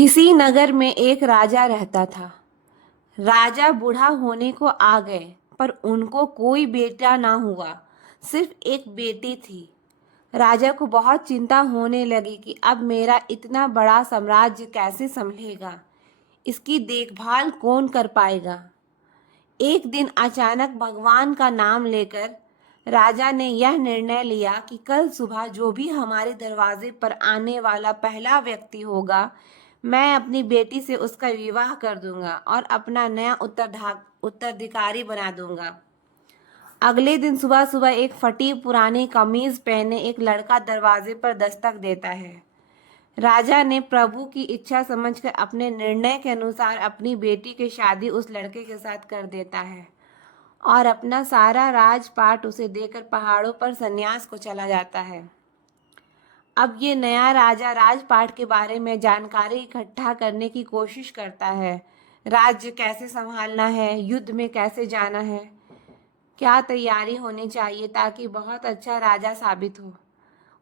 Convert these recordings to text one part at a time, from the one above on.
किसी नगर में एक राजा रहता था। राजा बूढ़ा होने को आ गए, पर उनको कोई बेटा ना हुआ। सिर्फ एक बेटी थी। राजा को बहुत चिंता होने लगी कि अब मेरा इतना बड़ा साम्राज्य कैसे संभलेगा, इसकी देखभाल कौन कर पाएगा। एक दिन अचानक भगवान का नाम लेकर राजा ने यह निर्णय लिया कि कल सुबह जो भी हमारे दरवाजे पर आने वाला पहला व्यक्ति होगा, मैं अपनी बेटी से उसका विवाह कर दूंगा और अपना नया उत्तराधिकारी बना दूंगा। अगले दिन सुबह सुबह एक फटी पुरानी कमीज पहने एक लड़का दरवाजे पर दस्तक देता है। राजा ने प्रभु की इच्छा समझकर अपने निर्णय के अनुसार अपनी बेटी की शादी उस लड़के के साथ कर देता है और अपना सारा राजपाट उसे देकर पहाड़ों पर संन्यास को चला जाता है। अब ये नया राजा राजपाट के बारे में जानकारी इकट्ठा करने की कोशिश करता है। राज्य कैसे संभालना है, युद्ध में कैसे जाना है, क्या तैयारी होनी चाहिए ताकि बहुत अच्छा राजा साबित हो।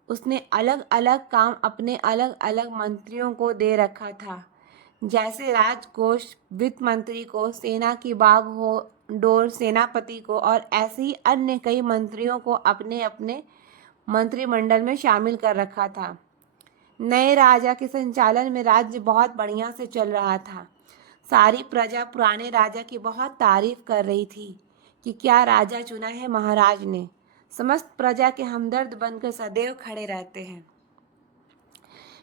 उसने अलग अलग काम अपने अलग अलग मंत्रियों को दे रखा था, जैसे राजकोष वित्त मंत्री को, सेना की बागडोर सेनापति को और ऐसे ही अन्य कई मंत्रियों को अपने अपने मंत्रिमंडल में शामिल कर रखा था। नए राजा के संचालन में राज्य बहुत बढ़िया से चल रहा था। सारी प्रजा पुराने राजा की बहुत तारीफ कर रही थी कि क्या राजा चुना है महाराज ने। समस्त प्रजा के हमदर्द बनकर सदैव खड़े रहते हैं।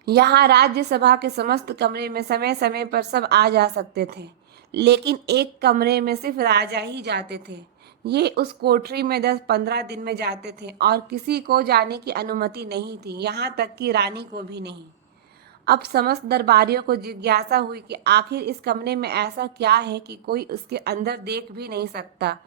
यहाँ राज्यसभा के समस्त कमरे में समय समय पर सब आ जा सकते थे, लेकिन एक कमरे में सिर्फ राजा ही जाते थे। ये उस कोठरी में 10-15 दिन में जाते थे और किसी को जाने की अनुमति नहीं थी, यहाँ तक कि रानी को भी नहीं। अब समस्त दरबारियों को जिज्ञासा हुई कि आखिर इस कमरे में ऐसा क्या है कि कोई उसके अंदर देख भी नहीं सकता।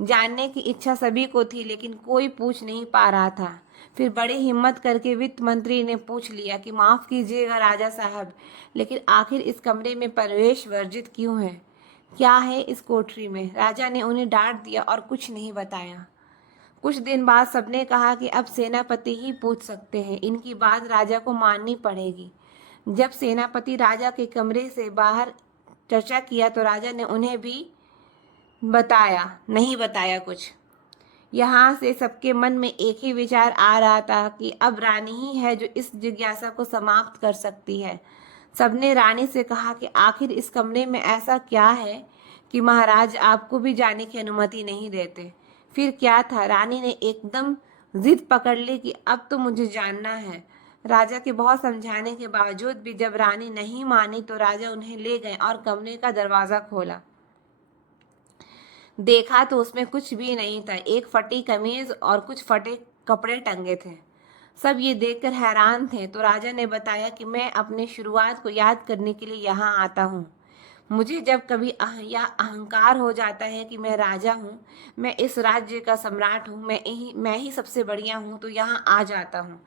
जानने की इच्छा सभी को थी, लेकिन कोई पूछ नहीं पा रहा था। फिर बड़ी हिम्मत करके वित्त मंत्री ने पूछ लिया कि माफ़ कीजिएगा राजा साहब, लेकिन आखिर इस कमरे में प्रवेश वर्जित क्यों है? क्या है इस कोठरी में? राजा ने उन्हें डांट दिया और कुछ नहीं बताया। कुछ दिन बाद सबने कहा कि अब सेनापति ही पूछ सकते हैं, इनकी बात राजा को माननी पड़ेगी। जब सेनापति राजा के कमरे से बाहर चर्चा किया तो राजा ने उन्हें भी नहीं बताया कुछ। यहाँ से सबके मन में एक ही विचार आ रहा था कि अब रानी ही है जो इस जिज्ञासा को समाप्त कर सकती है। सबने रानी से कहा कि आखिर इस कमरे में ऐसा क्या है कि महाराज आपको भी जाने की अनुमति नहीं देते। फिर क्या था? रानी ने एकदम जिद पकड़ ली कि अब तो मुझे जानना है। राजा के बहुत समझाने के बावजूद भी जब रानी नहीं मानी तो राजा उन्हें ले गए और कमरे का दरवाज़ा खोला। देखा तो उसमें कुछ भी नहीं था, एक फटी कमीज और कुछ फटे कपड़े टंगे थे। सब ये देखकर हैरान थे। तो राजा ने बताया कि मैं अपने शुरुआत को याद करने के लिए यहाँ आता हूँ। मुझे जब कभी अहंकार हो जाता है कि मैं राजा हूँ, मैं इस राज्य का सम्राट हूँ, मैं ही सबसे बढ़िया हूँ, तो यहाँ आ जाता हूँ।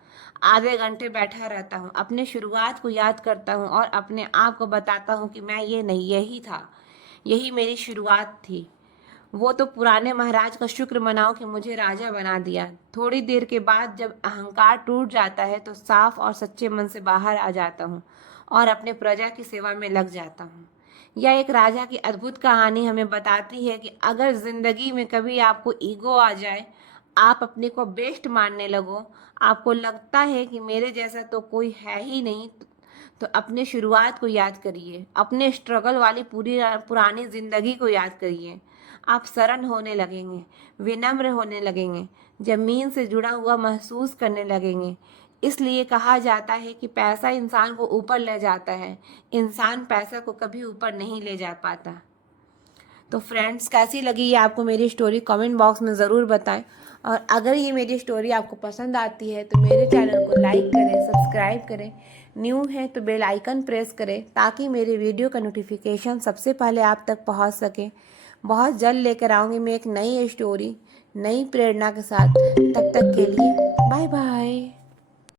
आधे घंटे बैठा रहता हूँ, अपने शुरुआत को याद करता हूँ और अपने आप को बताता हूँ कि मैं ये नहीं, यही था, यही मेरी शुरुआत थी। वो तो पुराने महाराज का शुक्र मनाओ कि मुझे राजा बना दिया। थोड़ी देर के बाद जब अहंकार टूट जाता है तो साफ और सच्चे मन से बाहर आ जाता हूँ और अपने प्रजा की सेवा में लग जाता हूँ। यह एक राजा की अद्भुत कहानी हमें बताती है कि अगर जिंदगी में कभी आपको ईगो आ जाए, आप अपने को बेस्ट मानने लगो, आपको लगता है कि मेरे जैसा तो कोई है ही नहीं, तो अपने शुरुआत को याद करिए, अपने स्ट्रगल वाली पुरानी ज़िंदगी को याद करिए। आप सरल होने लगेंगे, विनम्र होने लगेंगे, ज़मीन से जुड़ा हुआ महसूस करने लगेंगे। इसलिए कहा जाता है कि पैसा इंसान को ऊपर ले जाता है, इंसान पैसा को कभी ऊपर नहीं ले जा पाता। तो फ्रेंड्स, कैसी लगी ये आपको मेरी स्टोरी कमेंट बॉक्स में ज़रूर बताएं। और अगर ये मेरी स्टोरी आपको पसंद आती है तो मेरे चैनल को लाइक करें, सब्सक्राइब करें, न्यू है तो बेल आइकन प्रेस करें ताकि मेरे वीडियो का नोटिफिकेशन सबसे पहले आप तक पहुंच सके। बहुत जल्द लेकर आऊँगी मैं एक नई स्टोरी, नई प्रेरणा के साथ। तब तक के लिए बाय बाय।